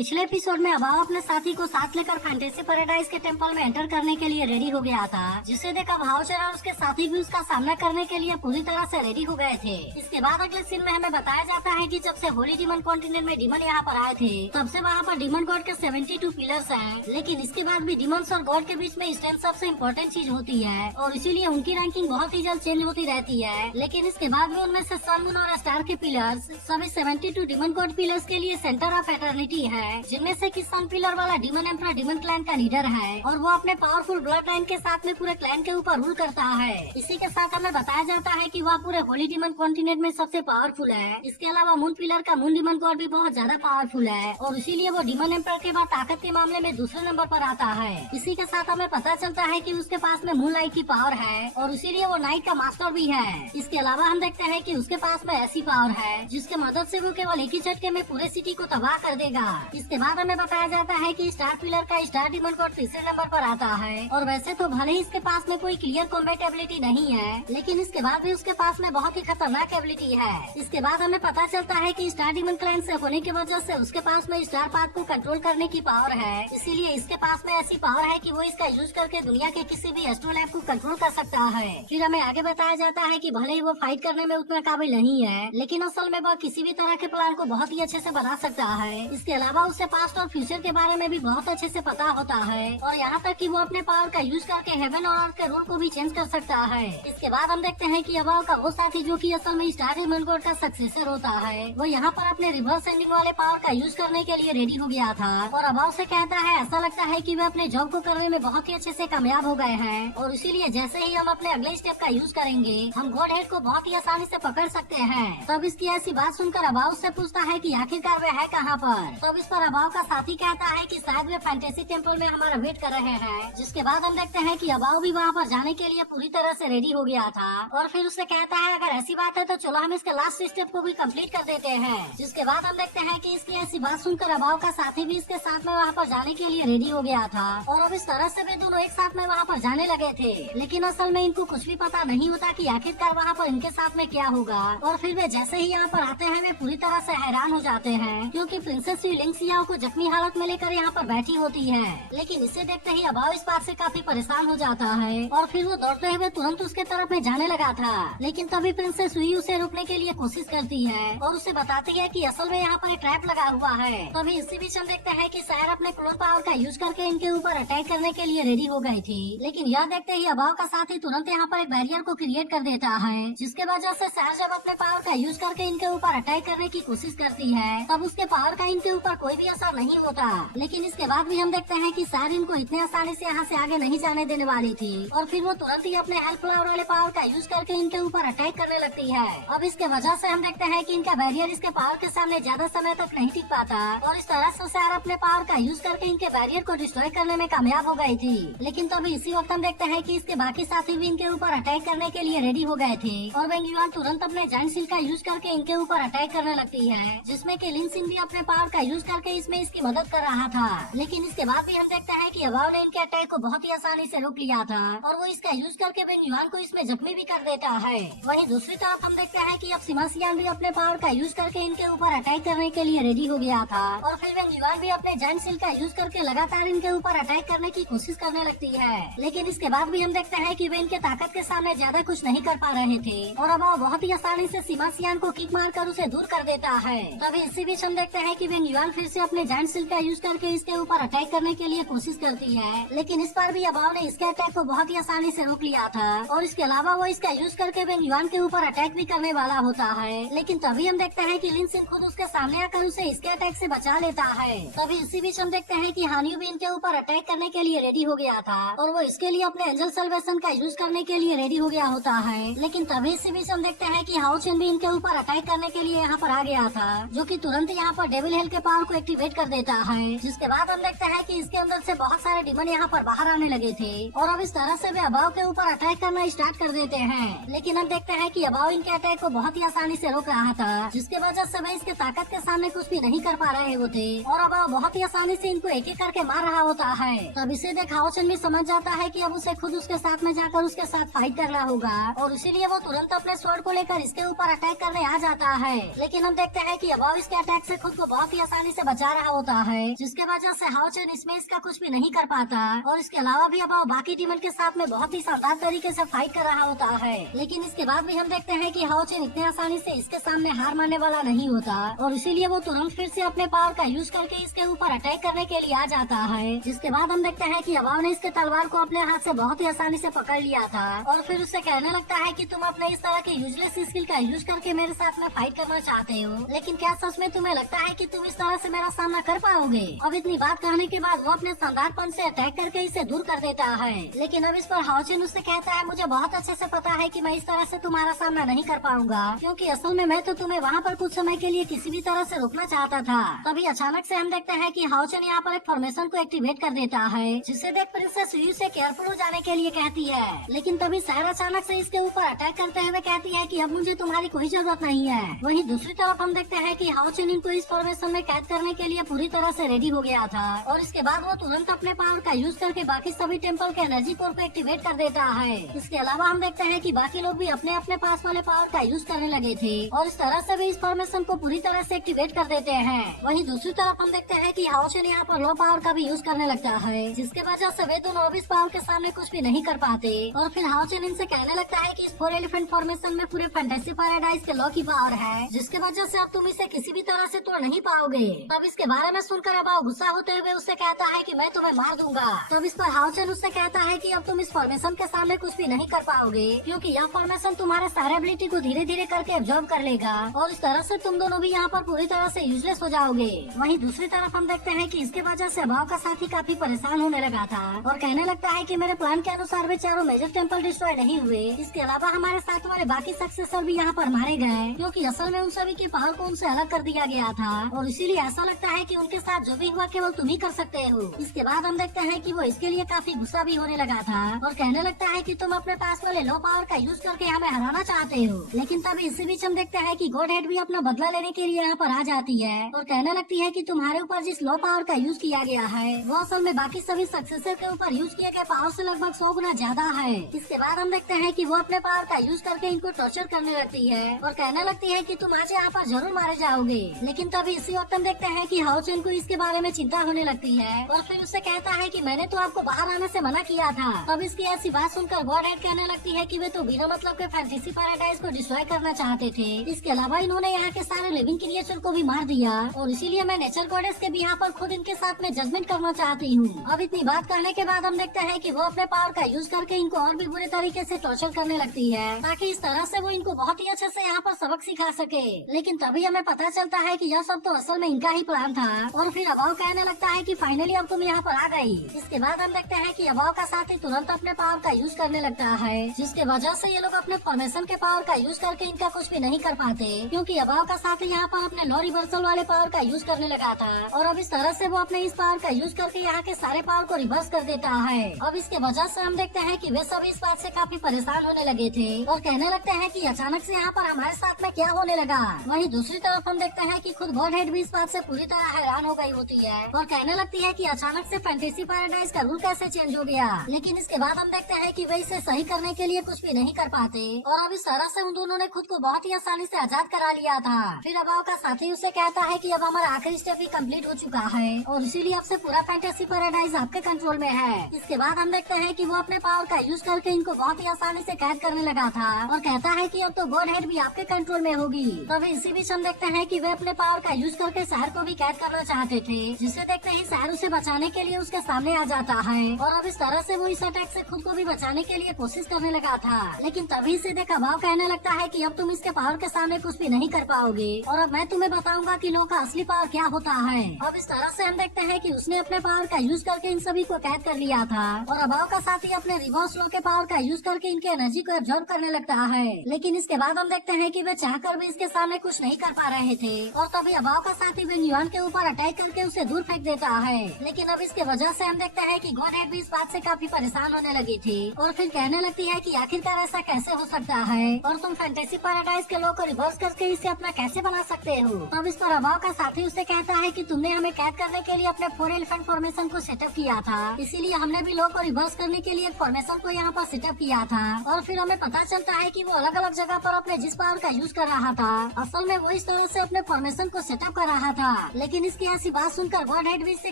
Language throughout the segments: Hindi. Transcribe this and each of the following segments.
पिछले एपिसोड में अभाव अपने साथी को साथ लेकर फैंटेसी पैराडाइज के टेम्पल में एंटर करने के लिए रेडी हो गया था, जिसे देख अभावचर और उसके साथी भी उसका सामना करने के लिए पूरी तरह से रेडी हो गए थे। इसके बाद अगले सीन में हमें बताया जाता है कि जब से होली डीमन कॉन्टिनेंट में डीमन यहाँ पर आए थे, तब से वहाँ पर डीमन गॉड के 72 पिलर्स हैं। लेकिन इसके बाद भी डीमंस और गॉड के बीच में स्ट्रेंथ सबसे इम्पोर्टेंट चीज होती है और इसीलिए उनकी रैंकिंग बहुत ही जल्द चेंज होती रहती है। लेकिन इसके बाद भी उनमें से सन, मून और स्टार के पिलर्स सभी 72 डीमन गॉड पिलर्स के लिए सेंटर ऑफ एटर्निटी है, जिनमें से कि सन पिलर वाला डीमन एम्परर डीमन क्लैन का लीडर है और वो अपने पावरफुल ब्लड लाइन के साथ में पूरे क्लैन के ऊपर रूल करता है। इसी के साथ हमें बताया जाता है कि वह पूरे होली डीमन कॉन्टिनेंट में सबसे पावरफुल है। इसके अलावा मून पिलर का मून डीमन गॉड भी बहुत ज्यादा पावरफुल है और इसीलिए वो डीमन एम्परर के बाद ताकत के मामले में दूसरे नंबर पर आता है। इसी के साथ हमें पता चलता है कि उसके पास में मून लाइट की पावर है और इसीलिए वो नाइट का मास्टर भी है। इसके अलावा हम देखते हैं कि उसके पास में ऐसी पावर है जिसके मदद से वो केवल एक ही झटके में पूरे सिटी को तबाह कर देगा। इसके बाद हमें बताया जाता है कि स्टार पिलर का स्टार डीमन गॉड तीसरे नंबर पर आता है और वैसे तो भले ही इसके पास में कोई क्लियर कॉम्बैट एबिलिटी नहीं है, लेकिन इसके बाद भी उसके पास में बहुत ही खतरनाक एबिलिटी है। इसके बाद हमें पता चलता है कि स्टार डीमन क्लैन से होने की वजह से उसके पास में स्टार पाथ को कंट्रोल करने की पावर है। इसीलिए इसके पास में ऐसी पावर है कि वो इसका यूज करके दुनिया के किसी भी एस्ट्रोलैब को कंट्रोल कर सकता है। फिर हमें आगे बताया जाता है कि भले ही वो फाइट करने में उतना काबिल नहीं है, लेकिन असल में वह किसी भी तरह के प्लान को बहुत ही अच्छे से बना सकता है। इसके अलावा उसे पास्ट और फ्यूचर के बारे में भी बहुत अच्छे से पता होता है और यहाँ तक कि वो अपने पावर का यूज करके हेवन और अर्थ के रूल को भी चेंज कर सकता है। इसके बाद हम देखते हैं कि अभाव का वो साथी जो कि असल में स्टार डीमन गॉड का सक्सेसर होता है, वो यहाँ पर अपने रिवर्स एंडिंग वाले पावर का यूज करने के लिए रेडी हो गया था और अभाव से कहता है ऐसा लगता है कि वे अपने जॉब को करने में बहुत ही अच्छे से कामयाब हो गए हैं और इसीलिए जैसे ही हम अपने अगले स्टेप का यूज करेंगे, हम गॉड हेड को बहुत ही आसानी से पकड़ सकते हैं। तब इसकी ऐसी बात सुनकर अभाव से पूछता है कि आखिरकार वे है कहाँ पर। तब इस पर अभाव का साथी कहता है कि शायद वे फैंटेसी टेम्पल में हमारा वेट कर रहे हैं। जिसके बाद हम देखते हैं कि अभाव भी वहाँ पर जाने के लिए पूरी तरह से रेडी हो गया था और फिर उससे कहता है अगर ऐसी बात है तो चलो हम इसके लास्ट स्टेप को भी कंप्लीट कर देते हैं। जिसके बाद हम देखते हैं कि इसकी ऐसी बात सुनकर अभाव का साथी भी इसके साथ में वहाँ पर जाने के लिए रेडी हो गया था और अब इस तरह से वे दोनों एक साथ में वहाँ पर जाने लगे थे। लेकिन असल में इनको कुछ भी पता नहीं होता कि आखिरकार वहाँ पर इनके साथ में क्या होगा और फिर वे जैसे ही यहाँ पर आते हैं वे पूरी तरह से हैरान हो जाते हैं, क्योंकि प्रिंसेस लिंग सियाओ को जख्मी हालत में लेकर यहाँ पर बैठी होती है। लेकिन इसे देखते ही अभाव इस बात से काफी परेशान हो जाता है और फिर वो दौड़ते हुए तुरंत उसके तरफ में जाने लगा था। लेकिन तभी प्रिंसेस सुई उसे रोकने के लिए कोशिश करती है और उसे बताती है कि असल में यहाँ पर एक ट्रैप लगा हुआ है। तभी इसी बीच हम देखते हैं कि शायर अपने क्लोन पावर का यूज करके इनके ऊपर अटैक करने के लिए रेडी हो गई थी। लेकिन यह देखते ही अभाव का साथी तुरंत यहाँ पर एक बैरियर को क्रिएट कर देता है, जिसके वजह से शायर जब अपने पावर का यूज करके इनके ऊपर अटैक करने की कोशिश करती है, तब उसके पावर का इनके ऊपर कोई भी असर नहीं होता। लेकिन इसके बाद भी हम देखते हैं कि शायर इनको इतने आसानी से यहाँ से आगे नहीं जाने देने वाली थी और फिर वो तुरंत ही अपने हेल्प फ्लावर वाले पावर का यूज करके इनके ऊपर अटैक करने लगती है। अब इसके वजह से हम देखते हैं कि इनका बैरियर इसके पावर के सामने ज्यादा समय तक नहीं टिक पाता और इस तरह से शायर अपने पावर का यूज करके इनके बैरियर को डिस्ट्रॉय करने में कामयाब हो गई थी। लेकिन तभी इसी वक्त हम देखते हैं कि इसके बाकी साथी भी इनके ऊपर अटैक करने के लिए रेडी हो गए थे और वेंग युआन तुरंत अपने जायंट सील का यूज करके इनके ऊपर अटैक करने लगती है, जिसमें कि लिन सिंह भी अपने पावर का यूज करके इसमें इसकी मदद कर रहा था। लेकिन इसके बाद भी हम देखते हैं कि अभाव ने इनके अटैक को बहुत ही आसानी से रोक लिया था और वो इसका यूज करके वेंग युआन को इसमें जख्मी भी कर देता है। वहीं दूसरी तरफ हम देखते हैं कि अब सिमा सियान भी अपने पावर का यूज करके इनके ऊपर अटैक करने के लिए रेडी हो गया था और फिर वेंग युआन भी अपने जायंट सील का यूज करके लगातार इनके ऊपर अटैक करने की कोशिश करने लगती है। लेकिन इसके बाद भी हम देखते हैं कि वे इनके ताकत के सामने ज्यादा कुछ नहीं कर पा रहे थे और अब वो बहुत ही आसानी से सिमा सियान को किक मारकर उसे दूर कर देता है। तभी इसी बीच हम देखते हैं कि वेंग युआन फिर से अपने जायंट सील का यूज करके इसके ऊपर अटैक करने के लिए कोशिश करती है, लेकिन इस बार भी अभाव ने इसके अटैक को बहुत ही आसानी से रोक लिया था और इसके अलावा वो इसका यूज करके वेंग युआन के ऊपर अटैक भी करने वाला होता है। लेकिन तभी हम देखते हैं कि लिन सिंह खुद उसके सामने आकर उसे इसके अटैक से बचा लेता है। तभी इसी बीच हम देखते हैं कि हानियू भी इनके ऊपर अटैक करने के लिए रेडी हो गया था और वो इसके लिए अपने एंजल सल्वेशन का यूज करने के लिए रेडी हो गया होता है। लेकिन तभी इसी बीच हम देखते हैं कि हाओ चेन भी इनके ऊपर अटैक करने के लिए यहाँ पर आ गया था, जो कि तुरंत यहाँ पर डेविल हेल के पावर को एक्टिवेट कर देता है। जिसके बाद हम देखते हैं कि इसके अंदर से बहुत सारे डिमन यहाँ पर बाहर आने लगे थे और अब इस तरह से वे अभाव के ऊपर अटैक करना स्टार्ट कर देते हैं। लेकिन हम देखते हैं कि अभाव इनके अटैक को बहुत ही आसानी से रोक रहा था, जिसके वजह से वे इसके ताकत के सामने कुछ भी नहीं कर पा रहे होते और अभाव बहुत ही आसानी से इनको एक एक करके मार रहा होता है। तब इसे देख हाओ चेन भी समझ जाता है कि अब उसे खुद उसके साथ में जाकर उसके साथ फाइट करना होगा और इसीलिए वो तुरंत अपने स्वॉर्ड को लेकर इसके ऊपर अटैक करने आ जाता है। लेकिन हम देखते हैं कि अभाव इसके अटैक से खुद को बहुत ही आसानी से बचा रहा होता है, जिसके वजह से हाओचेन इसमें इसका कुछ भी नहीं कर पाता। और इसके अलावा भी अब बाकी टीमन के साथ में बहुत ही शानदार तरीके से फाइट कर रहा होता है। लेकिन इसके बाद भी हम देखते हैं कि हाओचेन इतने आसानी से इसके सामने हार मानने वाला नहीं होता, और इसीलिए वो तुरंत फिर से अपने पावर का यूज करके इसके ऊपर अटैक करने के लिए आ जाता है। जिसके बाद हम देखते हैं कि अबाव ने इसके तलवार को अपने हाथ से बहुत ही आसानी से पकड़ लिया था, और फिर उससे कहने लगता है कि तुम अपने इस तरह के यूजलेस स्किल का यूज करके मेरे साथ में फाइट करना चाहते हो, लेकिन क्या सच में तुम्हें लगता है कि तुम इस तरह से मेरा सामना कर पाओगे? अब इतनी बात कहने के बाद वो अपने शानदारपन से अटैक करके इसे दूर कर देता है। लेकिन अब इस पर हाओचेन उससे कहता है, मुझे बहुत अच्छे से पता है कि मैं इस तरह से तुम्हारा सामना नहीं कर पाऊंगा, क्योंकि असल में मैं तो तुम्हें वहाँ पर कुछ समय के लिए किसी भी तरह से रोकना चाहता था। तभी अचानक से हम देखते हैं कि हाओचेन यहाँ पर एक फॉर्मेशन को एक्टिवेट कर देता है, जिसे देख प्रिंसेस यू से केयरफुल हो जाने के लिए कहती है। लेकिन तभी शहर अचानक से इसके ऊपर अटैक करते हुए कहती है कि अब मुझे तुम्हारी कोई जरूरत नहीं है। वहीं दूसरी तरफ हम देखते हैं कि हाओचेन इनको इस फॉर्मेशन में कैद करने के लिए पूरी तरह से रेडी हो गया था, और इसके बाद वो तुरंत अपने पावर का यूज करके बाकी सभी टेम्पल के एनर्जी कोर को एक्टिवेट कर देता है। इसके अलावा हम देखते हैं कि बाकी लोग भी अपने अपने पास वाले पावर का यूज करने लगे थे, और इस तरह से भी इस फॉर्मेशन को पूरी तरह से एक्टिवेट कर देते हैं। वहीं दूसरी तरफ हम देखते हैं कि हाओचेन यहाँ पर लो पावर का भी यूज करने लगता है, जिसके वजह से वे दोनों अब इस पावर के सामने कुछ भी नहीं कर पाते। और फिर हाओचेन इनसे कहने लगता है कि इस 4 एलिफेंट फॉर्मेशन में पूरे फैंटेसी पैराडाइज के लॉ की पावर है, जिसके वजह से अब तुम इसे किसी भी तरह से तोड़ नहीं पाओगे। तब इसके बारे में सुनकर अबाव गुस्सा होते हुए उससे कहता है कि मैं तुम्हें मार दूंगा। तब इस पर हाओचेन उससे कहता है कि अब तुम इस फॉर्मेशन के सामने कुछ भी नहीं कर पाओगे, क्योंकि यह फॉर्मेशन तुम्हारे सारे एबिलिटी को धीरे धीरे करके एब्जॉर्ब कर लेगा, और इस तरह से तुम दोनों भी यहाँ पर पूरी तरह से यूजलेस हो जाओगे। वहीं दूसरी तरफ हम देखते हैं कि इसके वजह से अबाव का साथी काफी परेशान होने लगा था, और कहने लगता है कि मेरे प्लान के अनुसार वे चारों मेजर टेम्पल डिस्ट्रॉय नहीं हुए। इसके अलावा हमारे साथ वाले बाकी सक्सेसर भी यहाँ पर मारे गए, क्योंकि असल में उन सभी की पावर को उनसे अलग कर दिया गया था, और इसीलिए ऐसा लगता है कि उनके साथ जो भी हुआ केवल तुम ही कर सकते हो। इसके बाद हम देखते हैं कि वो इसके लिए काफी गुस्सा भी होने लगा था, और कहने लगता है कि तुम अपने पास वाले लो पावर का यूज करके हमें हराना चाहते हो। लेकिन तभी इसी बीच हम देखते हैं कि गॉड हेड भी अपना बदला लेने के लिए यहाँ पर आ जाती है, और कहने लगती है कि तुम्हारे ऊपर जिस लो पावर का यूज किया गया है वो असल में बाकी सभी सक्सेसर के ऊपर यूज किए गए पावर से लगभग 100 गुना ज्यादा है। इसके बाद हम देखते हैं कि वो अपने पावर का यूज करके इनको टॉर्चर करने लगती है, और कहने लगती है कि तुम आज यहाँ पर जरूर मारे जाओगे। लेकिन तभी इसी वक्त हम देखते हैं कि हाओचेन को इसके बारे में चिंता होने लगती है, और फिर उससे कहता है कि मैंने तो आपको बाहर आने से मना किया था। तब इसकी ऐसी बात सुनकर गॉड हेड कहने लगती है कि वे तो बिना मतलब के फैंटेसी पैराडाइज को डिस्ट्रॉय करना चाहते थे। इसके अलावा इन्होंने यहाँ के सारे लिविंग क्रिएचर को भी मार दिया, और इसीलिए मैं नेचर गॉडेस के भी यहाँ पर खुद इनके साथ में जजमेंट करना चाहती हूँ। अब इतनी बात करने के बाद हम देखते हैं कि वो अपने पावर का यूज करके इनको और भी बुरे तरीके से टॉर्चर करने लगती है, ताकि इस तरह से वो इनको बहुत ही अच्छे से यहाँ पर सबक सिखा सके। लेकिन तभी हमें पता चलता है कि यह सब तो असल में इनका ही प्लान था, और फिर अबाव कहने लगता है कि फाइनली अब तुम यहाँ पर आ गई। इसके बाद हम देखते हैं कि अबाव का साथी तुरंत अपने पावर का यूज करने लगता है, जिसके वजह से ये लोग अपने फॉर्मेशन के पावर का यूज करके इनका कुछ भी नहीं कर पाते, क्योंकि अबाव का साथी यहाँ पर अपने लो रिवर्सल वाले पावर का यूज करने लगा था, और अब इस तरह से वो अपने इस पावर का यूज करके यहाँ के सारे पावर को रिवर्स कर देता है। अब इसके वजह से हम देखते हैं कि वे सब इस बात से काफी परेशान होने लगे थे, और कहने लगते हैं कि अचानक से यहाँ पर हमारे साथ में क्या होने लगा। वहीं दूसरी तरफ हम देखते हैं कि खुद गॉड हेड भी इस बात से पूरी तरह हैरान हो गई होती है, और कहने लगती है कि अचानक से फैंटेसी पैराडाइज का रूल कैसे चेंज हो गया। लेकिन इसके बाद हम देखते हैं कि वे इसे सही करने के लिए कुछ भी नहीं कर पाते, और अब इस तरह से उन दोनों ने खुद को बहुत ही आसानी से आजाद करा लिया था। फिर अबाव का साथी उसे कहता है कि अब हमारा आखिरी स्टेप ही कंप्लीट हो चुका है, और इसीलिए अब से पूरा फैंटेसी पैराडाइज आपके कंट्रोल में है। इसके बाद हम देखते हैं कि वो अपने पावर का यूज करके इनको बहुत ही आसानी से कैद करने लगा था, और कहता है कि अब तो गॉड हेड भी आपके कंट्रोल में होगी। तभी इसी बीच हम देखते हैं कि वे अपने पावर का यूज करके शहर को भी कैद करना चाहते थे, जिसे देखते ही शहर उसे बचाने के लिए उसके सामने आ जाता है, और अब इस तरह से वो इस अटैक से खुद को भी बचाने के लिए कोशिश करने लगा था। लेकिन तभी से देखा भाव कहने लगता है कि अब तुम इसके पावर के सामने कुछ भी नहीं कर पाओगे, और अब मैं तुम्हें बताऊंगा कि लो का असली पावर क्या होता है। अब इस तरह से हम देखते हैं कि उसने अपने पावर का यूज करके इन सभी को कैद कर लिया था, और अभाव का साथी अपने रिवर्स लो के पावर का यूज करके इनके एनर्जी को एब्जॉर्ब करने लगता है। लेकिन इसके बाद हम देखते हैं कि वे चाहकर भी इसके सामने कुछ नहीं कर पा रहे थे, और तभी अभाव का साथी विन्युआन के ऊपर अटैक करके उसे दूर फेंक देता है। लेकिन अब इसके वजह से हम देखते हैं कि गॉड हेड भी इस बात से काफी परेशान होने लगी थी, और फिर कहने लगती है कि आखिरकार ऐसा कैसे हो सकता है, और तुम फैंटेसी पैराडाइज के लो को रिवर्स करके इसे अपना कैसे बना सकते हो। तब इस पर अभाव का साथी उसे कहता है कि तुमने हमें कैद करने के लिए अपने 4 एलिफेंट फॉर्मेशन को सेटअप किया था, इसीलिए हमने भी लो को रिवर्स करने के लिए एक फॉर्मेशन को यहाँ पर सेटअप किया था, और फिर हमें पता चलता है कि वो अलग अलग जगह पर अपने जिस पावर का यूज कर रहा था, असल में वो इस तरह से अपने फॉर्मेशन को सेटअप कर रहा था होगा। लेकिन इसकी ऐसी बात सुनकर गॉड हेड भी इससे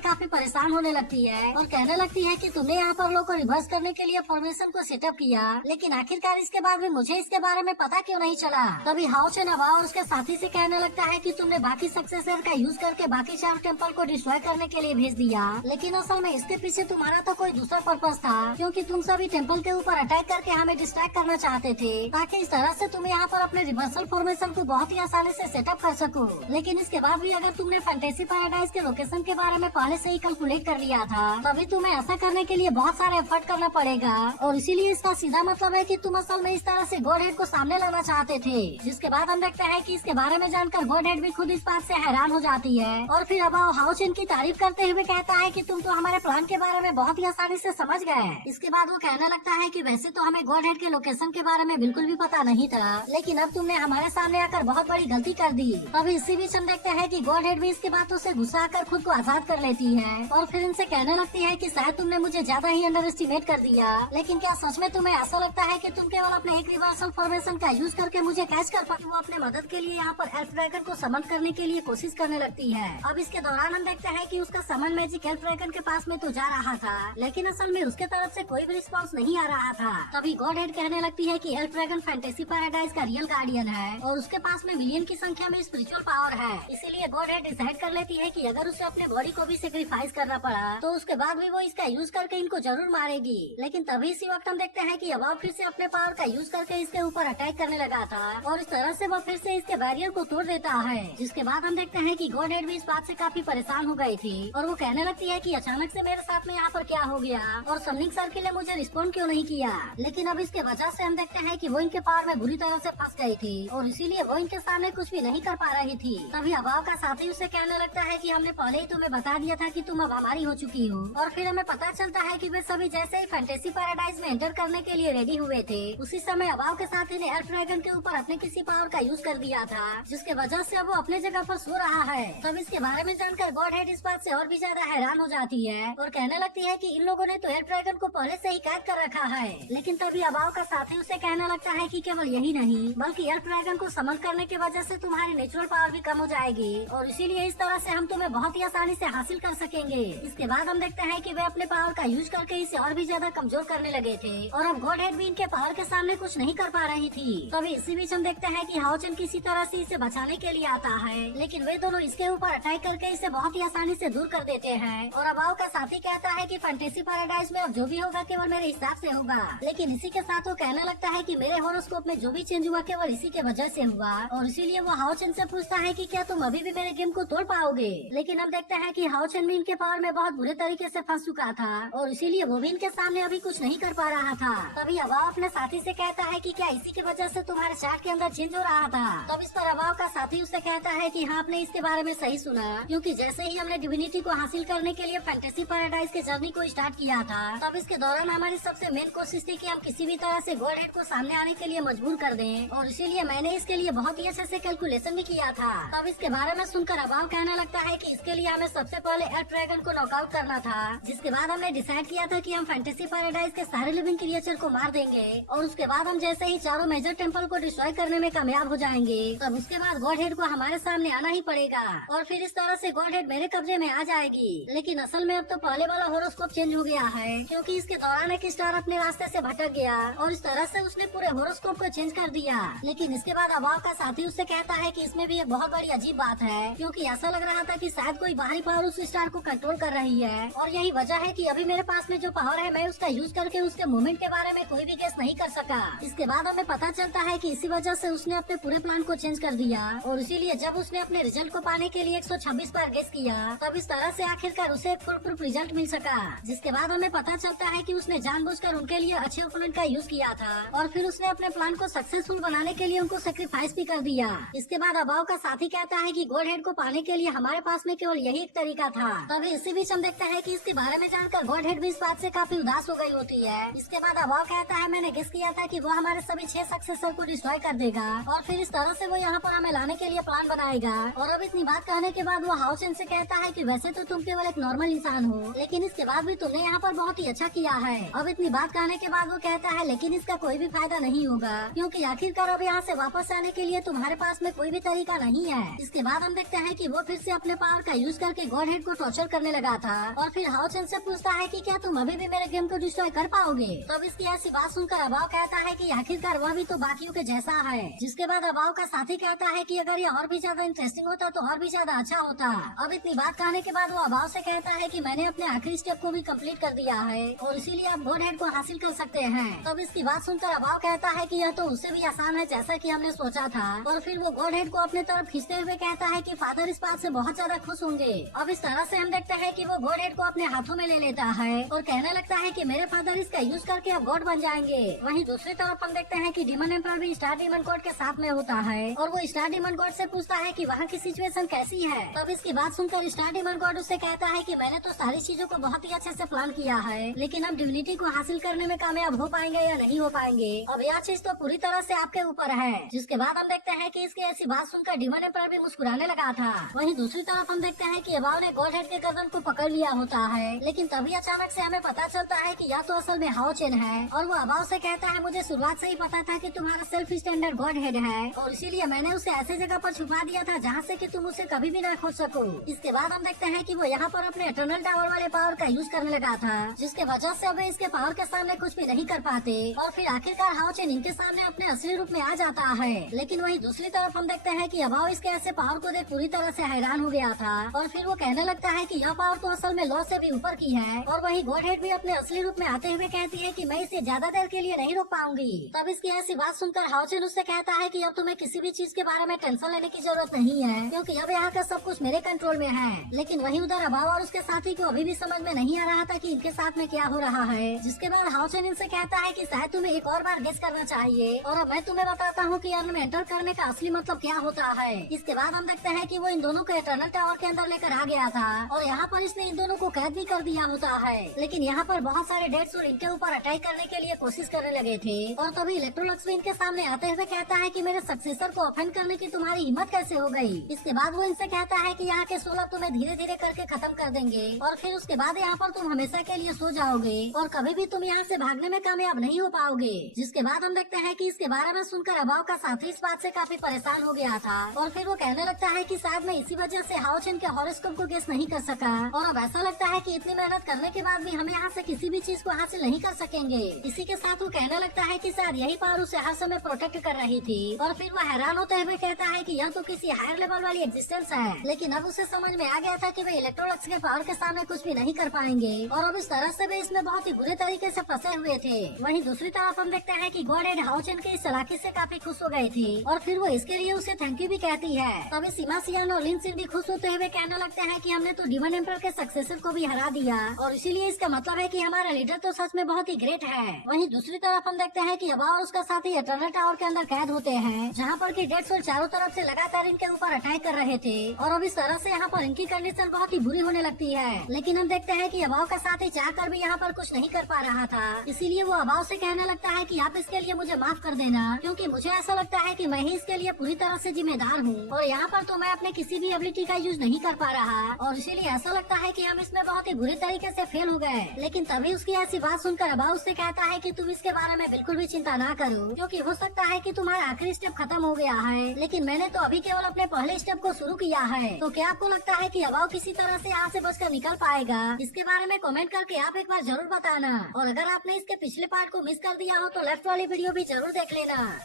काफी परेशान होने लगती है और कहने लगती है कि तुमने यहाँ पर लोगों को रिवर्स करने के लिए फॉर्मेशन को सेटअप किया, लेकिन आखिरकार इसके बाद भी मुझे इसके बारे में पता क्यों नहीं चला। तभी हाओ चेन अब और उसके साथी से कहने लगता है कि तुमने बाकी सक्सेसर का यूज करके बाकी 4 टेम्पल को डिस्ट्रॉय करने के लिए भेज दिया, लेकिन असल में इसके पीछे तुम्हारा तो कोई दूसरा पर्पस था, क्योंकि तुम सभी टेम्पल के ऊपर अटैक करके हमें डिस्ट्रैक्ट करना चाहते थे ताकि इस तरह से तुम यहाँ पर अपने रिवर्सल फॉर्मेशन को बहुत ही आसानी से सेटअप कर सको। लेकिन इसके बाद भी अगर तुमने फैंटेसी पैराडाइज के लोकेशन के बारे में पहले से ही कैलकुलेट कर लिया था, तभी तुम्हें ऐसा करने के लिए बहुत सारे एफर्ट करना पड़ेगा और इसीलिए इसका सीधा मतलब है कि तुम असल में इस तरह से गॉड हेड को सामने लाना चाहते थे। जिसके बाद हम देखते हैं कि इसके बारे में जानकर गॉड हेड भी खुद इस बात से हैरान हो जाती है और फिर अब हाओ चेन की तारीफ करते हुए कहता है कि तुम तो हमारे प्लान के बारे में बहुत ही आसानी से समझ गए। इसके बाद वो कहने लगता है कि वैसे तो हमें गॉड हेड के लोकेशन के बारे में बिल्कुल भी पता नहीं था, लेकिन अब तुमने हमारे सामने आकर बहुत बड़ी गलती कर दी। तभी इसी बीच हम देखते हैं कि गॉड हेड भी इसकी बातों से गुस्सा आकर खुद को आजाद कर लेती है और फिर इनसे कहने लगती है कि शायद तुमने मुझे ज्यादा ही अंडर एस्टिमेट कर दिया, लेकिन क्या सच में तुम्हें ऐसा लगता है कि तुम केवल अपने एक रिवर्सल फॉर्मेशन का यूज करके मुझे कैच कर पाओगे। वो अपने मदद के लिए यहाँ पर एल्फ ड्रैगन को समन करने के लिए कोशिश करने लगती है। अब इसके दौरान हम देखते हैं कि उसका समन मैजिक एल्फ ड्रैगन के पास में तो जा रहा था, लेकिन असल में उसके तरफ से कोई भी रिस्पॉन्स नहीं आ रहा था। तभी गॉड हेड कहने लगती है कि एल्फ ड्रैगन फैंटेसी पैराडाइज का रियल गार्डियन है और उसके पास में मिलियन की संख्या में स्पिरिचुअल पावर है, इसीलिए गॉड हेड डिसाइड कर लेती है कि अगर उसे अपने बॉडी को भी सेक्रीफाइस करना पड़ा तो उसके बाद भी वो इसका यूज करके इनको जरूर मारेगी। लेकिन तभी इसी वक्त हम देखते हैं कि अबाव फिर से अपने पावर का यूज करके इसके ऊपर अटैक करने लगा था और इस तरह से वो फिर से इसके बैरियर को तोड़ देता है। जिसके बाद हम देखते हैं कि गॉड हेड भी इस बात से काफी परेशान हो गई थी और वो कहने लगती है कि अचानक से मेरे साथ में यहाँ पर क्या हो गया और समनिंग सर्किल ने मुझे रिस्पॉन्ड क्यों नहीं किया। लेकिन अब इसके वजह से हम देखते हैं कि वो इनके पावर में बुरी तरह से फंस गई थी और इसीलिए वो इनके सामने कुछ भी नहीं कर पा रही थी। तभी अबाव का साथी उसे कहने लगता है कि हमने पहले ही तुम्हें बता दिया था कि तुम अब हमारी हो चुकी हो और फिर हमें पता चलता है कि वे सभी जैसे ही फैंटेसी पैराडाइज में एंटर करने के लिए रेडी हुए थे, उसी समय अबाव के साथी ने एल्फ ड्रैगन के ऊपर अपने किसी पावर का यूज कर दिया था, जिसके वजह से वो अपने जगह पर सो रहा है। तब इसके बारे में जानकर गॉड हेड इस बात से और भी ज्यादा हैरान हो जाती है और कहने लगती है कि इन लोगों ने तो एल्फ ड्रैगन को पहले से ही कैद कर रखा है। लेकिन तभी अबाव का साथी उसे कहने लगता है कि केवल यही नहीं बल्कि एल्फ ड्रैगन को समन करने की वजह से तुम्हारी नेचुरल पावर भी कम हो जाएगी और इसीलिए इस तरह से हम तुम्हें बहुत ही आसानी से हासिल कर सकेंगे। इसके बाद हम देखते हैं कि वे अपने पावर का यूज करके इसे और भी ज्यादा कमजोर करने लगे थे और अब गॉड हेड भी इनके पावर के सामने कुछ नहीं कर पा रही थी। तभी इसी बीच हम देखते हैं कि हाओ चेन किसी तरह से इसे बचाने के लिए आता है, लेकिन वे दोनों इसके ऊपर अटैक करके इसे बहुत ही आसानी से दूर कर देते हैं और अबाव का साथी कहता है कि फैंटेसी पैराडाइज में अब जो भी होगा केवल मेरे हिसाब से होगा। लेकिन इसी के साथ वो कहने लगता है कि मेरे हॉरोस्कोप में जो भी चेंज हुआ केवल इसी के वजह से हुआ और इसीलिए वो हाओ चेन से पूछता है कि क्या तुम अभी भी मेरे गेम को तोड़ पाओगे। लेकिन हम देखते हैं कि हाओ चेन भी इनके पावर में बहुत बुरे तरीके से फंस चुका था और इसीलिए वो भी इनके सामने अभी कुछ नहीं कर पा रहा था। तभी अबाव अपने साथी से कहता है कि क्या इसी की वजह से तुम्हारे चार्ट के अंदर चेंज हो रहा था। तब इस पर अबाव का साथी उससे कहता है कि हाँ, आपने इसके बारे में सही सुना, क्योंकि जैसे ही हमने डिविनिटी को हासिल करने के लिए फैंटेसी पैराडाइज के जर्नी को स्टार्ट किया था, तब इसके दौरान हमारी सबसे मेन कोशिश थी कि हम किसी भी तरह से गॉड हेड को सामने आने के लिए मजबूर कर दें और इसीलिए मैंने इसके लिए बहुत ही अच्छे से कैलकुलेशन भी किया था। तब इसके बारे में सुनकर अबाव कहने लगता है कि इसके लिए हमें सबसे पहले एल्फ ड्रैगन को नॉकआउट करना था, जिसके बाद हमने डिसाइड किया था कि हम फैंटेसी पैराडाइज के सारे लिविंग क्रिएचर को मार देंगे और उसके बाद हम जैसे ही चारों मेजर टेम्पल को डिस्ट्रॉय करने में कामयाब हो जाएंगे, तब उसके बाद गॉड हेड को हमारे सामने आना ही पड़ेगा और फिर इस तरह से गॉड हेड मेरे कब्जे में आ जाएगी। लेकिन असल में अब तो पहले वाला हॉरोस्कोप चेंज हो गया है, क्योंकि इसके दौरान एक स्टार अपने रास्ते से भटक गया और इस तरह से उसने पूरे हॉरोस्कोप को चेंज कर दिया। लेकिन इसके बाद अबाव का साथी उससे कहता है कि इसमें भी एक बहुत बड़ी अजीब बात है, क्योंकि ऐसा लग रहा था कि शायद कोई बाहरी पावर उस स्टार को कंट्रोल कर रही है और यही वजह है कि अभी मेरे पास में जो पावर है मैं उसका यूज करके उसके मूवमेंट के बारे में कोई भी गेस नहीं कर सका। इसके बाद हमें पता चलता है कि इसी वजह से उसने अपने पूरे प्लान को चेंज कर दिया और इसीलिए जब उसने अपने रिजल्ट को पाने के लिए 126 बार गेस किया, तब इस तरह से आखिरकार उसे एक फुल प्रूफ रिजल्ट मिल सका। जिसके बाद हमें पता चलता है कि उसने जानबूझकर उनके लिए अच्छे ओपोनेंट का यूज किया था और फिर उसने अपने प्लान को सक्सेसफुल बनाने के लिए उनको सेक्रीफाइस भी कर दिया। इसके बाद अबाव का साथी कहता है कि गॉड हेड को पाने के लिए हमारे पास में केवल यही एक तरीका था। तभी इसी बीच हम देखते हैं कि इसके बारे में जानकर गॉड हेड भी इस बात से काफी उदास हो गई होती है। इसके बाद अबाव कहता है मैंने गेस किया था कि वो हमारे सभी 6 सक्सेसर को डिस्ट्रॉय कर देगा और फिर इस तरह से वो यहाँ पर हमें लाने के लिए प्लान बनाएगा। और अब इतनी बात कहने के बाद वो हाओ चेन से कहता है कि वैसे तो तुम केवल एक नॉर्मल इंसान हो, लेकिन इसके बाद भी तुमने यहाँ पर बहुत ही अच्छा किया है। अब इतनी बात कहने के बाद वो कहता है लेकिन इसका कोई भी फायदा नहीं होगा, क्योंकि आखिरकार अब यहाँ से वापस आने के लिए तुम्हारे पास में कोई भी तरीका नहीं है। इसके बाद हम देखते है कि वो फिर से अपने पावर का यूज करके गॉड हेड को टॉर्चर करने लगा था और फिर हाओ चेन से पूछता है कि क्या तुम अभी भी मेरे गेम को डिस्ट्रॉय कर पाओगे। तब इसकी ऐसी बात सुनकर अबाव कहता है कि आखिरकार वह भी तो बाकियों के जैसा है। जिसके बाद अबाव का साथी कहता है कि अगर ये और भी ज्यादा इंटरेस्टिंग होता तो और भी ज्यादा अच्छा होता। अब इतनी बात कहने के बाद वो अबाव से कहता है कि मैंने अपने आखिरी स्टेप को भी कंप्लीट कर दिया है और इसीलिए आप गॉड हेड को हासिल कर सकते हैं। तब इसकी बात सुनकर अबाव कहता है कि यह तो उससे भी आसान है जैसा कि हमने सोचा था और फिर वो गॉड हेड को अपने तरफ खींचते हुए कहता है कि फादर इस बात से बहुत ज्यादा खुश होंगे। अब इस तरह से हम देखते हैं कि वो गॉड हेड को अपने हाथों में ले लेता है और कहने लगता है कि मेरे फादर इसका यूज करके अब गॉड बन जाएंगे। वहीं दूसरी तरफ हम देखते हैं कि डीमन एम्पर भी स्टार डीमन गॉड के साथ में होता है और वो स्टार डीमन गॉड से पूछता है कि वहाँ की सिचुएशन कैसी है। तब इसकी बात सुनकर स्टार डीमन गॉड उससे कहता है कि मैंने तो सारी चीजों को बहुत ही अच्छे से प्लान किया है, लेकिन हम डिविनिटी को हासिल करने में कामयाब हो पाएंगे या नहीं हो पाएंगे अब यह चीज तो पूरी तरह से आपके ऊपर है। जिसके बाद हम देखते हैं कि इसकी ऐसी बात सुनकर डीमन एम्पर भी मुस्कुराने लगा था। वहीं दूसरी तरफ हम देखते हैं कि अबाव ने गॉड हेड के गर्दन को पकड़ लिया होता है, लेकिन तभी अचानक से हमें पता चलता है कि यह तो असल में हाओ चेन है और वो अबाव से कहता है मुझे शुरुआत से ही पता था कि तुम्हारा सेल्फ स्टैंडर्ड गॉड हेड है और इसीलिए मैंने उसे ऐसे जगह पर छुपा दिया था जहाँ से कि तुम उसे कभी भी न खोज सको। इसके बाद हम देखते हैं कि वो यहाँ पर अपने इटर्नल टावर वाले पावर का यूज करने लगा था, जिसके वजह से अब इसके पावर के सामने कुछ भी नहीं कर पाते और फिर आखिरकार हाओ चेन इनके सामने अपने असली रूप में आ जाता है। लेकिन वहीं दूसरी तरफ हम देखते हैं कि अबाव इसके ऐसे पावर को देख पूरी तरह से हैरान हो गया था और फिर वो कहने लगता है कि यह पावर तो असल में लॉ से भी ऊपर की है और वही गॉड हेड भी अपने असली रूप में आते हुए कहती है कि मैं इसे ज्यादा देर के लिए नहीं रोक पाऊंगी। तब इसकी ऐसी बात सुनकर हाओ चेन उससे कहता है कि अब तुम्हें किसी भी चीज के बारे में टेंशन लेने की जरूरत नहीं है, क्योंकि अब यहाँ का सब कुछ मेरे कंट्रोल में है। लेकिन वहीं उधर अबाव और उसके साथी को अभी भी समझ में नहीं आ रहा था कि इनके साथ में क्या हो रहा है। जिसके बाद हाओ चेन इनसे कहता है कि शायद तुम्हें एक और बार गेस करना चाहिए और अब मैं तुम्हें बताता हूँ कि अर्न में एंटर करने का असली मतलब क्या होता है। इसके बाद हम देखते हैं कि वो इन दोनों को इटर्नल टावर के अंदर लेकर आ गया था और यहाँ पर इसने इन दोनों को कैद भी कर दिया होता है। लेकिन यहाँ पर बहुत सारे डेड्स और इनके ऊपर अटैक करने के लिए कोशिश करने लगे थे और तभी इलेक्ट्रोलक्स भी इनके सामने आते हुए कहता है कि मेरे सक्सेसर को ऑफेंड करने की तुम्हारी हिम्मत कैसे हो गई। इसके बाद वो इनसे कहता है कि यहाँ के 16 तुम्हें धीरे धीरे करके खत्म कर देंगे और फिर उसके बाद यहाँ पर तुम हमेशा के लिए सो जाओगे और कभी भी तुम यहाँ से भागने में कामयाब नहीं हो पाओगे। जिसके बाद हम देखते हैं कि इसके बारे में सुनकर अबाव का साथी इस बात से काफी परेशान हो गया था और फिर वो कहने लगता है कि शायद मैं इसी वजह से हाओ चेन के हॉरोस्कोप को गेस नहीं कर सका और अब ऐसा लगता है कि इतनी मेहनत करने के बाद भी हम यहाँ से किसी भी चीज को हासिल नहीं कर सकेंगे। इसी के साथ वो कहने लगता है कि शायद यही पावर उसे हर समय प्रोटेक्ट कर रही थी और फिर वो हैरान होते हुए कहता है कि यह तो किसी हायर लेवल वाली एग्जिस्टेंस है। लेकिन अब उसे समझ में आ गया था कि वे इलेक्ट्रोलक्स के पावर के सामने कुछ भी नहीं कर पाएंगे और अब इस तरह से वे इसमें बहुत ही बुरे तरीके से फंसे हुए थे। वहीं दूसरी तरफ हम देखते हैं कि गॉड हेड हाओ चेन के इस चालाकी से काफी खुश हो गई थी और फिर वो इसके लिए उसे थैंक यू भी कहती है। तभी सीमा सियान और लिन सिन भी खुश होते हुए कहने लगते हैं कि हमने तो डीमन एम्पर के सक्सेसर को भी हरा दिया और इसीलिए इसका मतलब है कि हमारा लीडर तो सच में बहुत ही ग्रेट है। वहीं दूसरी तरफ हम देखते हैं कि अबाव और उसका साथी इटर्नल टावर के अंदर कैद होते हैं, जहाँ पर की डेड्स और चारों तरफ से लगातार इनके ऊपर अटैक कर रहे थे और अब इस तरह से यहाँ पर इनकी कंडीशन बहुत ही बुरी होने लगती है। लेकिन हम देखते हैं कि अबाव का साथी चाहकर भी यहाँ पर कुछ नहीं कर पा रहा था, इसीलिए वो अबाव से कहने लगता है कि आप इसके लिए मुझे माफ कर देना, क्योंकि मुझे ऐसा लगता है कि मैं ही इसके लिए पूरी तरह से जिम्मेदार हूँ और यहाँ पर तो मैं अपने किसी भी एबिलिटी का यूज नहीं कर पा रहा और इसीलिए ऐसा लगता है कि हम इसमें बहुत ही बुरे तरीके से फेल हो गए। लेकिन तभी उसकी ऐसी बात सुनकर अबाव उससे कहता है कि तुम इसके बारे में बिल्कुल भी चिंता ना करो, क्योंकि हो सकता है कि तुम्हारा आखिरी स्टेप खत्म हो गया है, लेकिन मैंने तो अभी केवल अपने पहले स्टेप को शुरू किया है। तो क्या आपको लगता है कि अबाव किसी तरह से यहाँ से बचकर निकल पाएगा? इसके बारे में कमेंट करके आप एक बार जरूर बताना और अगर आपने इसके पिछले पार्ट को मिस कर दिया हो तो लेफ्ट वाली वीडियो भी जरूर देख लेना।